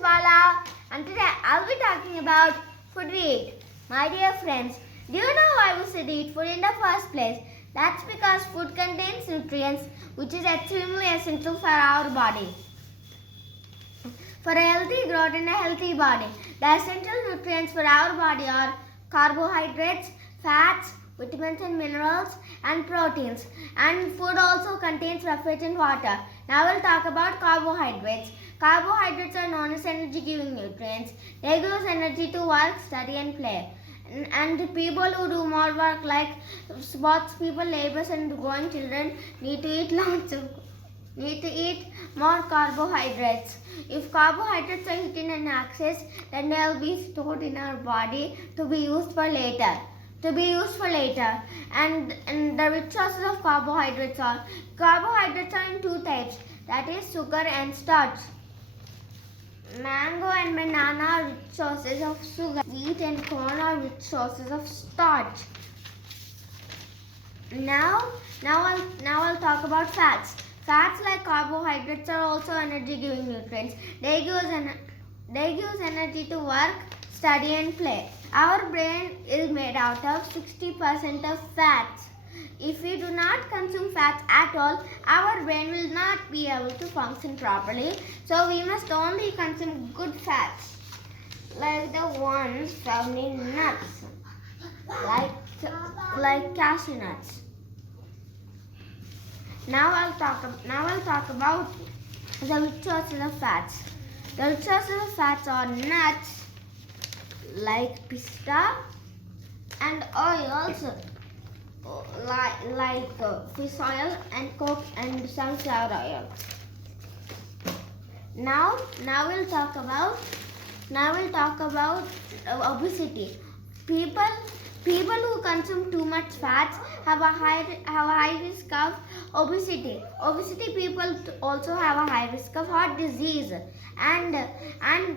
BALA, and today I'll be talking about food we eat. My dear friends, do you know why we should eat food in the first place? That's because food contains nutrients which is extremely essential for our body. For a healthy growth and a healthy body, the essential nutrients for our body are carbohydrates, fats, vitamins and minerals, and proteins. And food also contains sufficient water. Now we'll talk about carbohydrates. Carbohydrates are known as energy-giving nutrients. They give us energy to work, study and play. And people who do more work like sports people, laborers and growing children need to eat more carbohydrates. If carbohydrates are eaten in excess, then they will be stored in our body to be used for later. And the rich sources of carbohydrates are in two types, that is sugar and starch. Mango and banana are rich sources of sugar. Wheat and corn are rich sources of starch. Now I'll talk about fats. Fats like carbohydrates are also energy-giving nutrients. They give us energy to work, study and play. Our brain is made out of 60% of fats. If we do not consume fats at all, our brain will not be able to function properly. So we must only consume good fats, like the ones found in nuts, like cashew nuts. Now I'll talk about the rich sources of fats. The rich sources of fats are nuts like pista and oils like fish oil and coke and sunflower oil. Now we'll talk about obesity. People who consume too much fats have a high risk of obesity. Obesity people also have a high risk of heart disease, and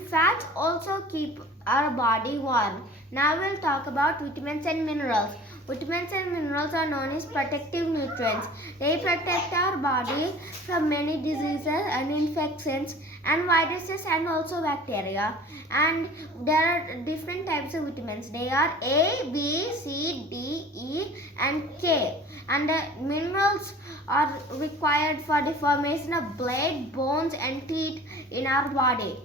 fats also keep our body warm. Now we'll talk about vitamins and minerals. Vitamins and minerals are known as protective nutrients. They protect our body from many diseases and infections and viruses and also bacteria. And there are different types of vitamins. They are A, B, C, D, E and K. And the minerals are required for the formation of blood, bones and teeth in our body.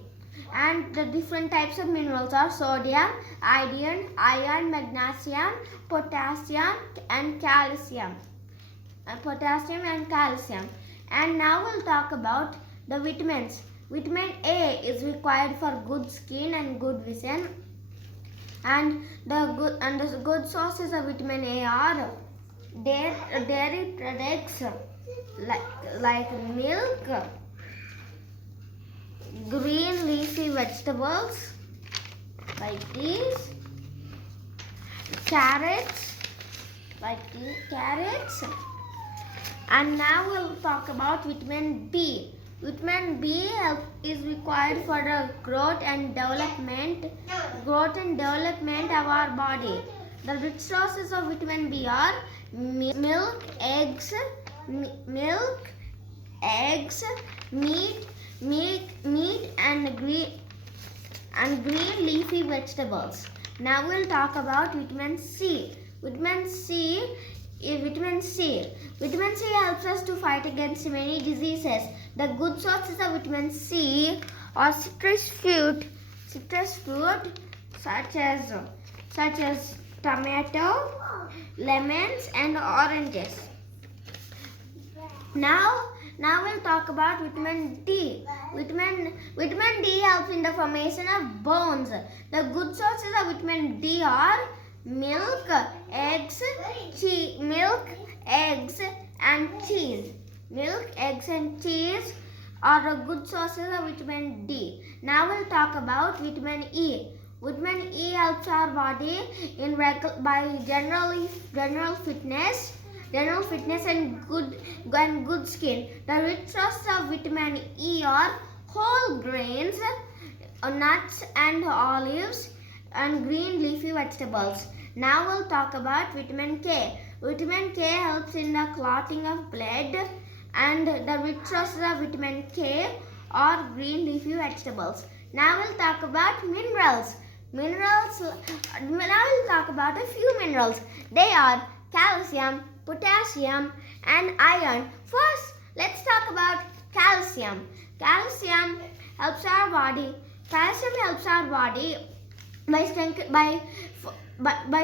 And the different types of minerals are sodium, iron, magnesium, potassium and calcium. And now we'll talk about the vitamins. Vitamin A is required for good skin and good vision. And the good sources of vitamin A are dairy products like milk, green leafy vegetables like these, carrots. And now we'll talk about vitamin B. Vitamin B is required for the growth and development of our body. The rich sources of vitamin B are milk, eggs, meat and green leafy vegetables. Now we'll talk about vitamin C. Vitamin C helps us to fight against many diseases. The good sources of vitamin C are citrus fruit such as tomato, lemons and oranges. Now we'll talk about vitamin D. Vitamin D helps in the formation of bones. The good sources of vitamin D are milk, eggs and cheese. Milk, eggs and cheese are good sources of vitamin D. Now we'll talk about vitamin E. Vitamin E helps our body by general fitness and good skin. The rich sources of vitamin E are whole grains, nuts and olives and green leafy vegetables. Now we'll talk about vitamin K. Vitamin K helps in the clotting of blood, and the rich sources of vitamin K or green leafy vegetables. Now we'll talk about minerals. Now we'll talk about a few minerals. They are calcium, potassium and iron. First, let's talk about calcium. Calcium helps our body by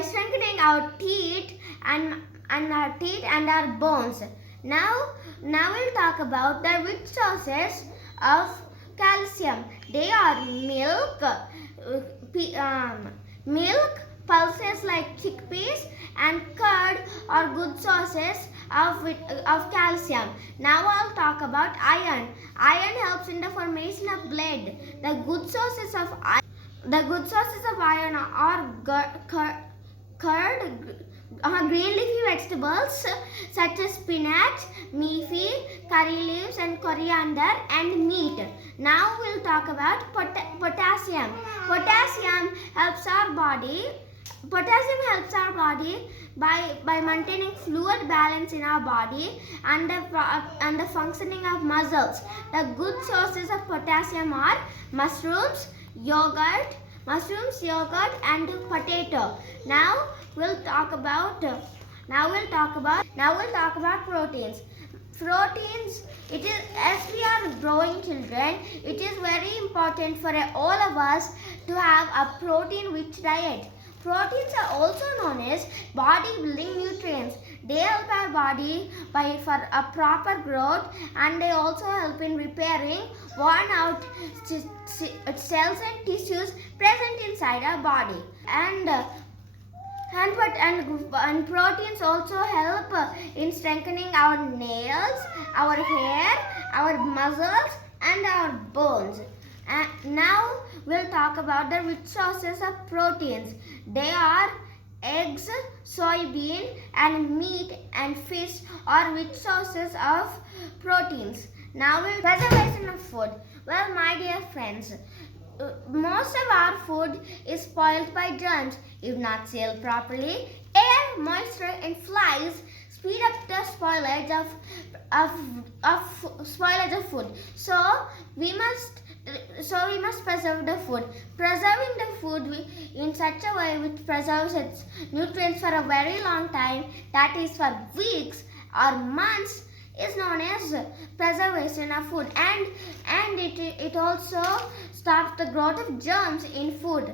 strengthening our teeth and our bones. Now we'll talk about the rich sources of calcium. They are milk, pulses like chickpeas and curd are good sources of calcium. Now I'll talk about iron. Iron helps in the formation of blood. The good sources of iron are green leafy vegetables such as spinach, mealy, curry leaves and coriander and meat. Now we'll talk about potassium. Potassium helps our body by maintaining fluid balance in our body and the functioning of muscles. The good sources of potassium are mushrooms, yogurt and potato. Now we'll talk about proteins. Proteins, it is, as we are growing children, it is very important for all of us to have a protein-rich diet. Proteins are also known as body-building nutrients. They help our body for a proper growth, and they also help in repairing worn out cells and tissues present inside our body. And proteins also help in strengthening our nails, our hair, our muscles and our bones. And now we'll talk about the rich sources of proteins. They are eggs, soybean and meat and fish are rich sources of proteins. Now preservation of food. Well, my dear friends, most of our food is spoiled by germs if not sealed properly. Air, moisture and flies speed up the spoilage of food. So we must preserve the food. Preserving the food in such a way which preserves its nutrients for a very long time, that is for weeks or months, is known as preservation of food, and it also stops the growth of germs in food.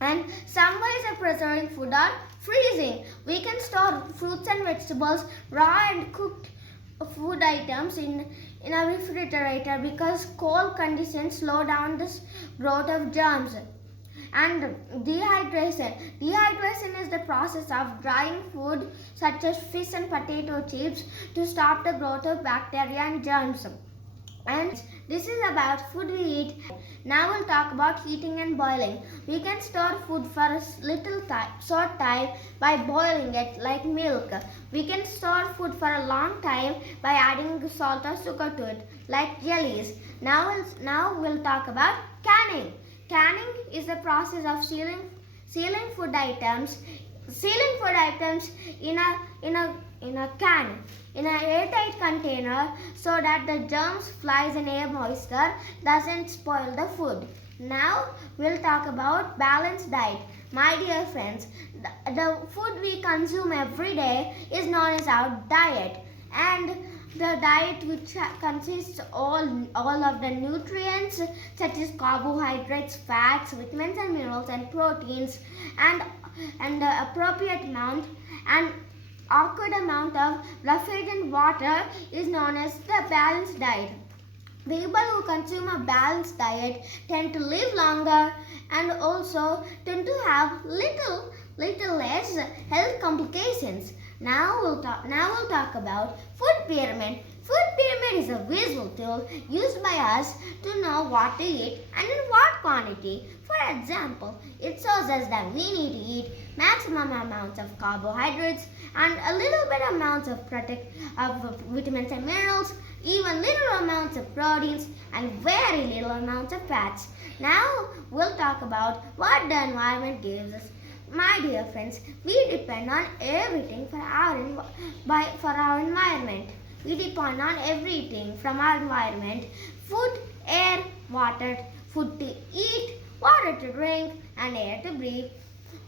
And some ways of preserving food are freezing. We can store fruits and vegetables, raw and cooked food items in a refrigerator because cold conditions slow down the growth of germs. And dehydration is the process of drying food such as fish and potato chips to stop the growth of bacteria and germs. And this is about food we eat. Now we'll talk about heating and boiling. We can store food for a short time by boiling it like milk. We can store food for a long time by adding salt or sugar to it like jellies. Now we'll talk about canning. Canning is the process of sealing food items in a can, in an airtight container, so that the germs, flies and air moisture doesn't spoil the food. Now we'll talk about balanced diet. My dear friends, the food we consume every day is known as our diet, and the diet which consists all of the nutrients such as carbohydrates, fats, vitamins and minerals and proteins, and the appropriate amount and adequate amount of roughage and water is known as the balanced diet. People who consume a balanced diet tend to live longer and also tend to have little less health complications. Now we'll talk about food pyramid. Food pyramid is a visual tool used by us to know what to eat and in what quantity. For example, it shows us that we need to eat maximum amounts of carbohydrates and a little bit amounts of vitamins and minerals, even little amounts of proteins and very little amounts of fats. Now we'll talk about what the environment gives us. My dear friends, we depend on everything for our environment. We depend on everything from our environment. Food, air, water, food to eat, water to drink, and air to breathe.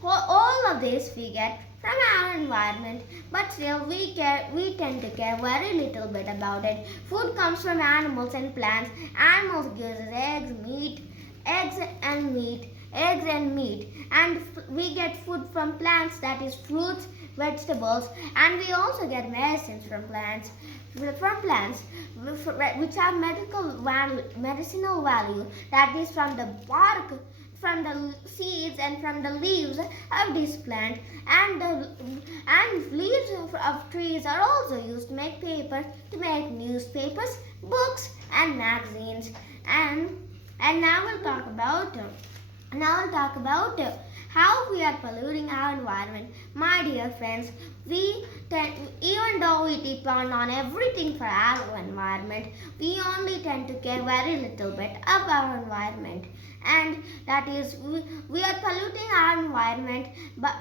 All of this we get from our environment, but still we tend to care very little bit about it. Food comes from animals and plants. Animals gives us eggs and meat, and we get food from plants, that is fruits, vegetables, and we also get medicines from plants. Which have medicinal value, that is from the bark, from the seeds, and from the leaves of this plant. And leaves of trees are also used to make paper, to make newspapers, books, and magazines. And now we'll talk about how we are polluting our environment. My dear friends, even though we depend on everything for our environment, we only tend to care very little bit of our environment. And that is, we are polluting our environment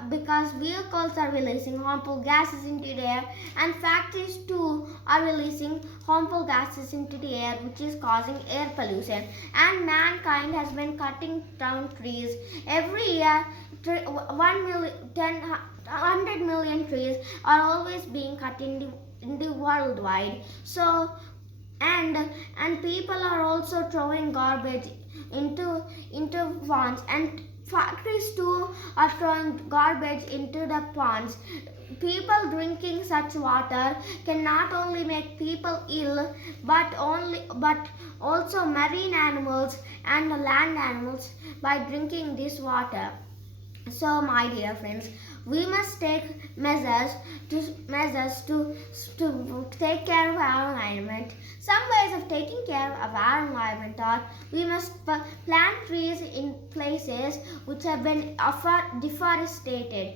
because vehicles are releasing harmful gases into the air, and factories too are releasing harmful gases into the air, which is causing air pollution. And mankind has been cutting down trees. Every year, 100 million trees are always being cut in the worldwide. So, and people are also throwing garbage into ponds, and factories too are throwing garbage into the ponds. People drinking such water can not only make people ill, but also marine animals and land animals by drinking this water. So, my dear friends, we must take measures to take care of our environment. Some ways of taking care of our environment are: we must plant trees in places which have been deforested.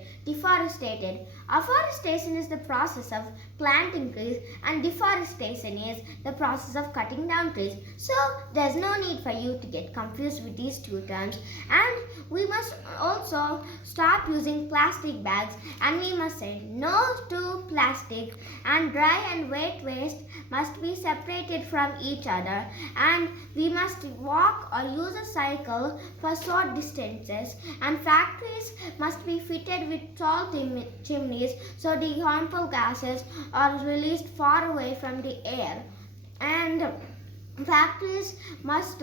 Afforestation is the process of planting trees, and deforestation is the process of cutting down trees. So there's no need for you to get confused with these two terms. And we must also stop using plastic bags, and we must say no to plastic, and dry and wet waste must be separated from each other, and we must walk or use a cycle for short distances, and factories must be fitted with tall chimneys so the harmful gases are released far away from the air, and factories must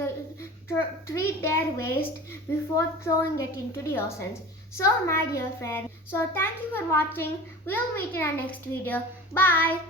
treat their waste before throwing it into the oceans. So, my dear friend, thank you for watching. We'll meet in our next video. Bye.